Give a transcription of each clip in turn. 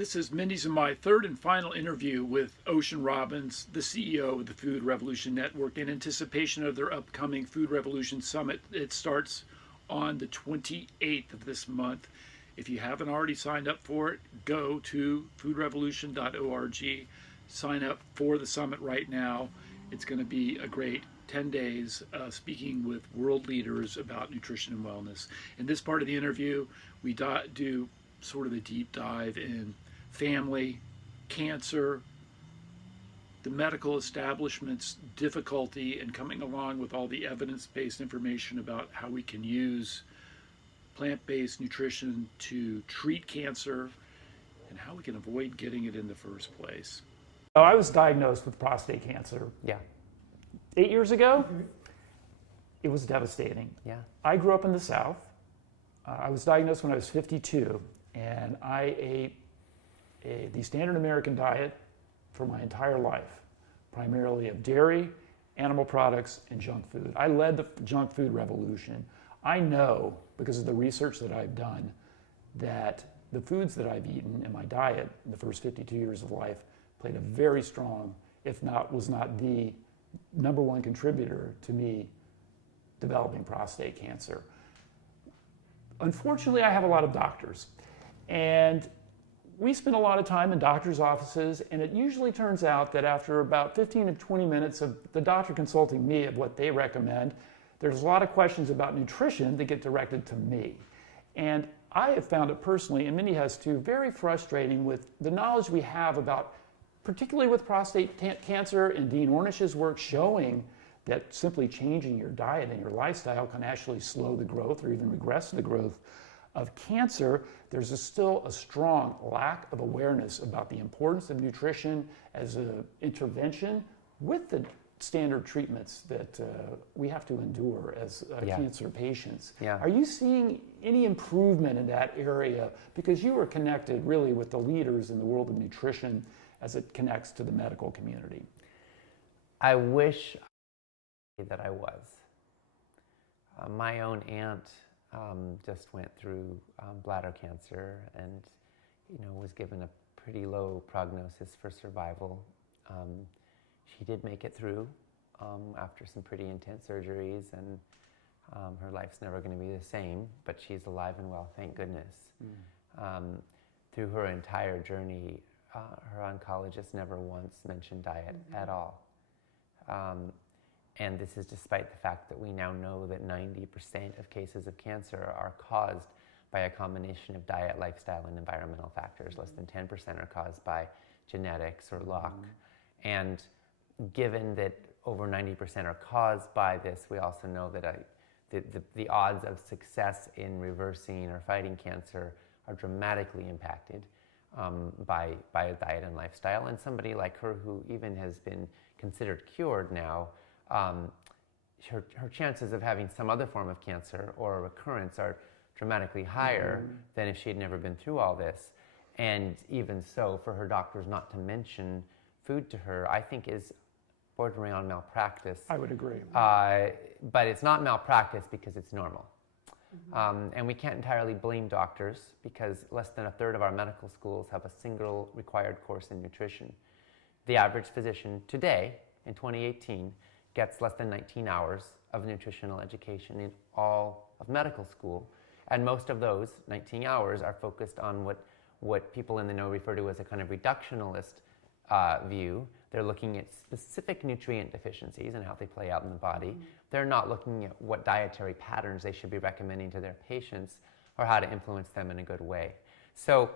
This is Mindy's and my third and final interview with Ocean Robbins, the CEO of the Food Revolution Network, in anticipation of their upcoming Food Revolution Summit. It starts on the 28th of this month. If you haven't already signed up for it, go to foodrevolution.org. Sign up for the summit right now. It's going to be a great 10 days speaking with world leaders about nutrition and wellness. In this part of the interview, we do sort of a deep dive in family, cancer, the medical establishment's difficulty in coming along with all the evidence-based information about how we can use plant-based nutrition to treat cancer and how we can avoid getting it in the first place. I was diagnosed with prostate cancer. Yeah. 8 years ago. It was devastating. Yeah. I grew up in the South. I was diagnosed when I was 52, and I ate the standard American diet for my entire life, primarily of dairy, animal products, and junk food. I led the junk food revolution. I know, because of the research that I've done, that the foods that I've eaten in my diet in the first 52 years of life played a very strong, if not, was not the number one contributor to me developing prostate cancer. Unfortunately, I have a lot of doctors, and we spend a lot of time in doctors' offices, and it usually turns out that after about 15 to 20 minutes of the doctor consulting me of what they recommend, there's a lot of questions about nutrition that get directed to me. And I have found it personally, and Mindy has too, very frustrating with the knowledge we have about, particularly with prostate cancer, and Dean Ornish's work showing that simply changing your diet and your lifestyle can actually slow the growth or even regress the growth of cancer. There's still a strong lack of awareness about the importance of nutrition as an intervention with the standard treatments that we have to endure as cancer patients. Yeah. Are you seeing any improvement in that area? Because you are connected really with the leaders in the world of nutrition as it connects to the medical community. I wish that I was. My own aunt just went through bladder cancer and was given a pretty low prognosis for survival. She did make it through after some pretty intense surgeries, and her life's never going to be the same, but she's alive and well, thank goodness. Through her entire journey, her oncologist never once mentioned diet at all. And this is despite the fact that we now know that 90% of cases of cancer are caused by a combination of diet, lifestyle, and environmental factors. Less than 10% are caused by genetics or luck. And given that over 90% are caused by this, we also know that the odds of success in reversing or fighting cancer are dramatically impacted by a diet and lifestyle. And somebody like her, who even has been considered cured now, her chances of having some other form of cancer or a recurrence are dramatically higher than if she had never been through all this. And even so, for her doctors not to mention food to her, I think is bordering on malpractice. I would agree. But it's not malpractice because it's normal. And we can't entirely blame doctors because less than a third of our medical schools have a single required course in nutrition. The average physician today, in 2018, gets less than 19 hours of nutritional education in all of medical school. And most of those 19 hours are focused on what people in the know refer to as a kind of reductionist view. They're looking at specific nutrient deficiencies and how they play out in the body. They're not looking at what dietary patterns they should be recommending to their patients or how to influence them in a good way. So,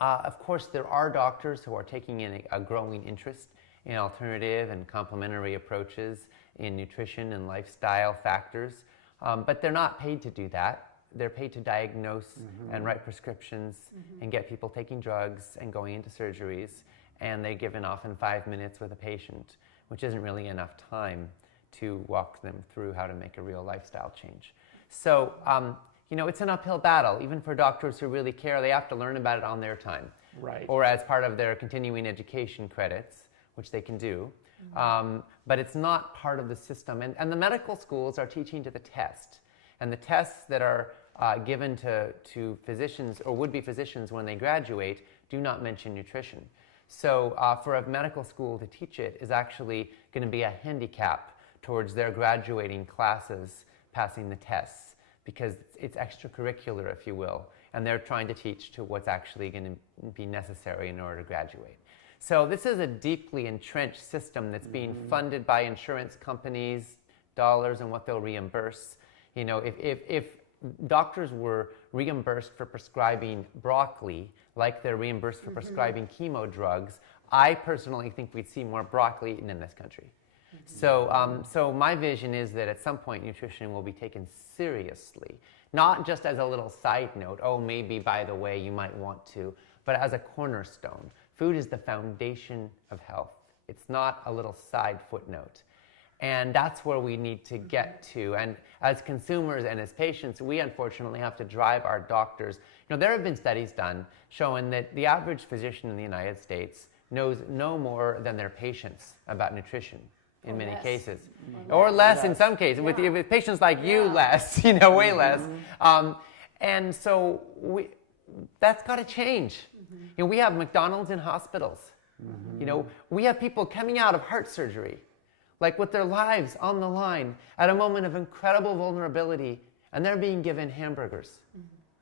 of course, there are doctors who are taking in a growing interest in alternative and complementary approaches in nutrition and lifestyle factors, but they're not paid to do that. They're paid to diagnose and write prescriptions and get people taking drugs and going into surgeries, and they're given often 5 minutes with a patient, which isn't really enough time to walk them through how to make a real lifestyle change. So, it's an uphill battle. Even for doctors who really care, they have to learn about it on their time. Right. Or as part of their continuing education credits, which they can do. But it's not part of the system. And the medical schools are teaching to the test. And the tests that are given to physicians or would-be physicians when they graduate do not mention nutrition. So for a medical school to teach it is actually going to be a handicap towards their graduating classes passing the tests, because it's extracurricular, if you will, and they're trying to teach to what's actually going to be necessary in order to graduate. So this is a deeply entrenched system that's being funded by insurance companies, dollars and what they'll reimburse. You know, if doctors were reimbursed for prescribing broccoli like they're reimbursed for prescribing chemo drugs, I personally think we'd see more broccoli eaten in this country. So my vision is that at some point nutrition will be taken seriously, not just as a little side note, oh, maybe by the way you might want to, but as a cornerstone. Food is the foundation of health. It's not a little side footnote. And that's where we need to get to. And as consumers and as patients, we unfortunately have to drive our doctors. You know, there have been studies done showing that the average physician in the United States knows no more than their patients about nutrition in many cases. Or less in some cases. With patients like you, less, you know, way less. And so that's got to change. You know, we have McDonald's in hospitals. You know, we have people coming out of heart surgery, like with their lives on the line at a moment of incredible vulnerability, and they're being given hamburgers,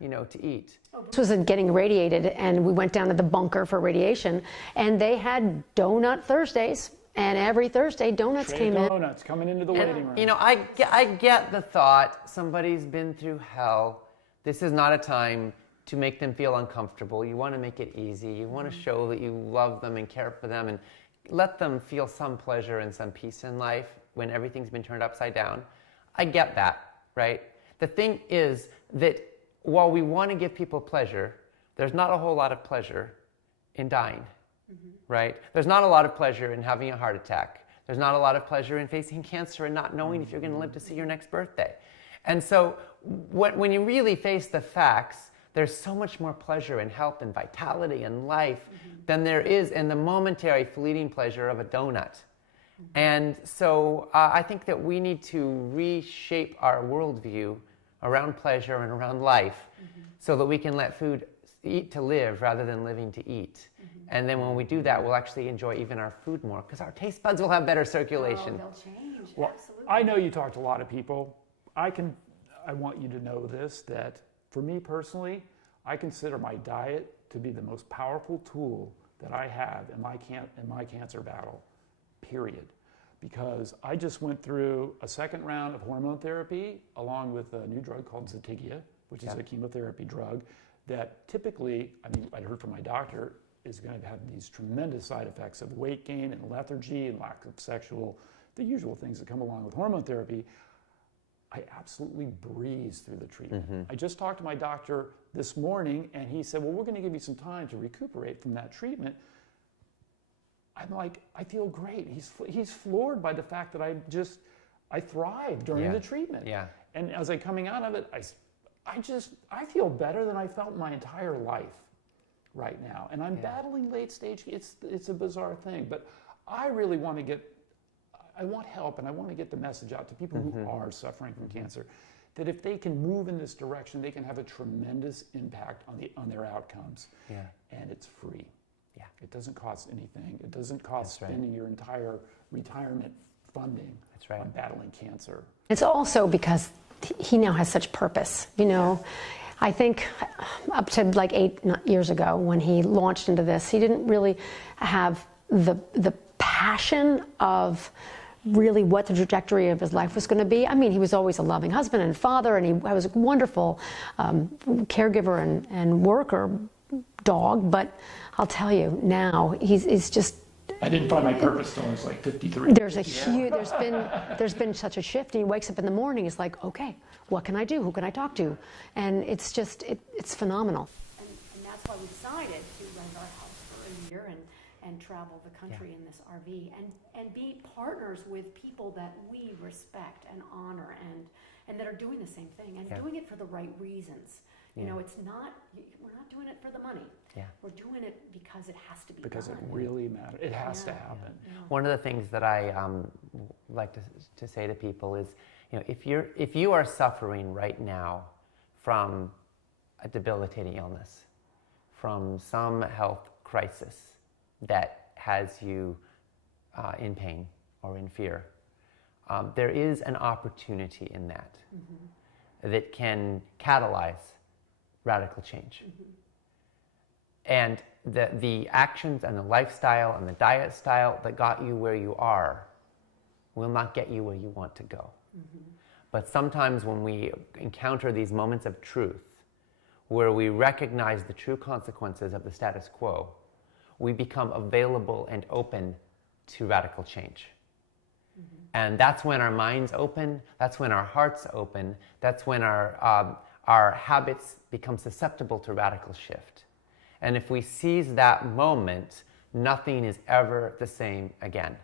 you know, to eat. This was getting radiated, and we went down to the bunker for radiation, and they had Donut Thursdays, and every Thursday donuts came in. Donuts coming into the waiting room. You know, I get the thought, somebody's been through hell. This is not a time to make them feel uncomfortable. You want to make it easy. You want to show that you love them and care for them and let them feel some pleasure and some peace in life when everything's been turned upside down. I get that, right? The thing is that while we want to give people pleasure, there's not a whole lot of pleasure in dying, right? There's not a lot of pleasure in having a heart attack. There's not a lot of pleasure in facing cancer and not knowing if you're going to live to see your next birthday. And so when you really face the facts, there's so much more pleasure in health and vitality and life than there is in the momentary fleeting pleasure of a donut. And so I think that we need to reshape our worldview around pleasure and around life so that we can let food eat to live rather than living to eat. And then when we do that, we'll actually enjoy even our food more because our taste buds will have better circulation. Oh, they'll change, well, absolutely. I know you talk to a lot of people. I want you to know this, that for me personally, I consider my diet to be the most powerful tool that I have in my cancer battle, period. Because I just went through a second round of hormone therapy along with a new drug called Zitigia, which is a chemotherapy drug that typically, I mean, I heard from my doctor, is going to have these tremendous side effects of weight gain and lethargy and lack of the usual things that come along with hormone therapy. I absolutely breezed through the treatment. I just talked to my doctor this morning and he said, well, we're going to give you some time to recuperate from that treatment. I'm like, I feel great. He's floored by the fact that I thrived during the treatment. Yeah. And as I'm coming out of it, I feel better than I felt my entire life right now. And I'm battling late stage. It's a bizarre thing, but I really want to I want help, and I want to get the message out to people who are suffering from cancer, that if they can move in this direction, they can have a tremendous impact on their outcomes. Yeah. And it's free. Yeah. It doesn't cost anything. It doesn't cost spending your entire retirement funding on battling cancer. It's also because he now has such purpose, you know. I think up to like 8 years ago when he launched into this, he didn't really have the passion of really what the trajectory of his life was going to be. I mean, he was always a loving husband and father, and he was a wonderful caregiver and worker dog, but I'll tell you now, he's just... I didn't find my purpose till I was like 53. There's been such a shift. He wakes up in the morning, he's like, okay, what can I do? Who can I talk to? And it's just, it's phenomenal. And that's why we decided to rent our house for a year and travel the country in this RV and be partners with people that we respect and honor and that are doing the same thing and doing it for the right reasons. You know, we're not doing it for the money. Yeah. We're doing it because it has to be because done. It really matters. It has to happen. Yeah. One of the things that I like to say to people is, you know, if you are suffering right now from a debilitating illness, from some health crisis that has you in pain or in fear, there is an opportunity in that that can catalyze radical change. And the actions and the lifestyle and the diet style that got you where you are will not get you where you want to go. But sometimes when we encounter these moments of truth, where we recognize the true consequences of the status quo, we become available and open to radical change. And that's when our minds open, that's when our hearts open, that's when our habits become susceptible to radical shift. And if we seize that moment, nothing is ever the same again.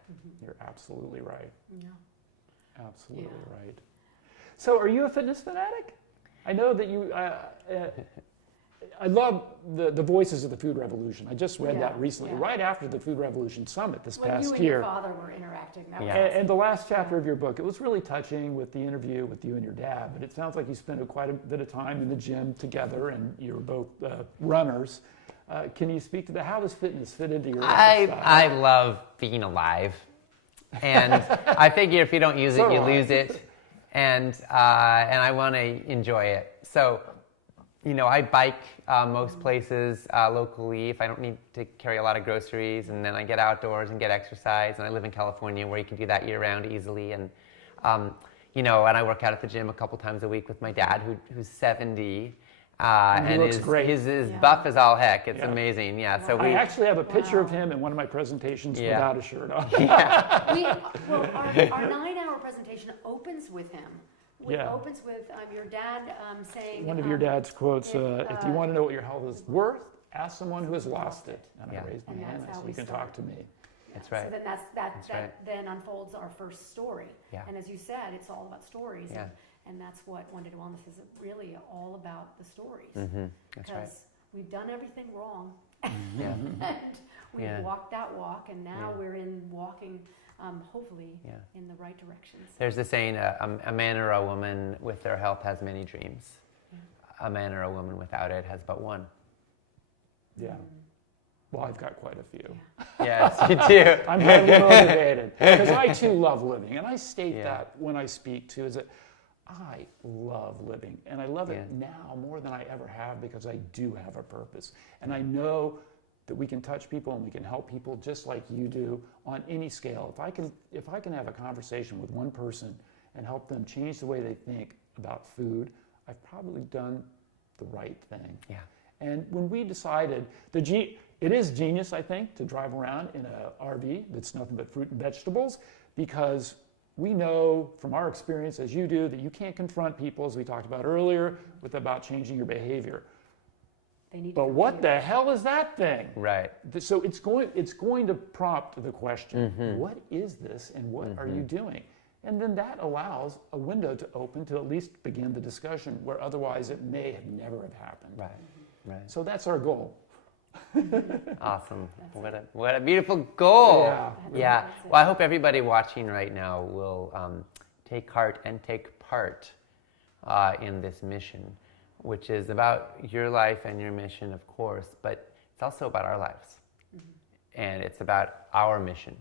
You're absolutely right. Yeah. Absolutely right. So are you a fitness fanatic? I know that you, I love the voices of the food revolution. I just read that recently, right after the Food Revolution Summit this past you and year. your father were interacting. That was And the last chapter of your book, it was really touching with the interview with you and your dad, but it sounds like you spent quite a bit of time in the gym together, and you're both runners. Can you speak to that? How does fitness fit into your lifestyle? I love being alive. And I figure if you don't use it, you lose it. And I want to enjoy it. So, you know, I bike most places locally if I don't need to carry a lot of groceries, and then I get outdoors and get exercise. And I live in California where you can do that year-round easily. And you know, and I work out at the gym a couple times a week with my dad, who's 70. And he looks great. His buff is all heck. It's amazing. Yeah. So I actually have a picture of him in one of my presentations without a shirt on. Well, our 9-hour presentation opens with him. It opens with your dad saying... One of your dad's quotes, if you want to know what your health is worth, ask someone who has lost it. And I raised my hand, so you can talk to me. That's right. So then that then unfolds our first story. Yeah. And as you said, it's all about stories. Yeah. And that's what One Day to Wellness is really all about, the stories. That's right. Because we've done everything wrong. Yeah. And we've walked that walk, and now we're in walking, hopefully, in the right directions. There's the saying, a man or a woman with their health has many dreams. A man or a woman without it has but one. Yeah. Well, I've got quite a few. Yes, you do. I'm highly motivated because I too love living, and I state that when I speak too, is that I love living, and I love it now more than I ever have because I do have a purpose, and I know that we can touch people and we can help people just like you do on any scale. If I can have a conversation with one person and help them change the way they think about food, I've probably done the right thing. Yeah. And when we decided, it is genius, I think, to drive around in an RV that's nothing but fruit and vegetables, because we know from our experience, as you do, that you can't confront people, as we talked about earlier, about changing your behavior. But what the hell is that thing? Right. So it's going to prompt the question, what is this and what are you doing? And then that allows a window to open to at least begin the discussion, where otherwise it may have never have happened. Right. Right. So that's our goal. Awesome. What a beautiful goal. Yeah. Well, I hope everybody watching right now will take heart and take part in this mission, which is about your life and your mission, of course, but it's also about our lives. And it's about our mission.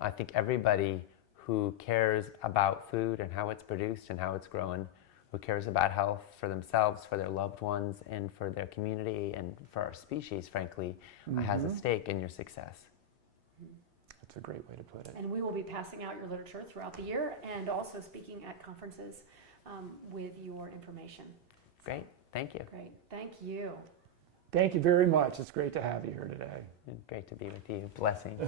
I think everybody who cares about food and how it's produced and how it's grown, who cares about health for themselves, for their loved ones, and for their community, and for our species, frankly, has a stake in your success. That's a great way to put it. And we will be passing out your literature throughout the year, and also speaking at conferences with your information. Great. Thank you. Great. Thank you. Thank you very much. It's great to have you here today. Great to be with you. Blessing.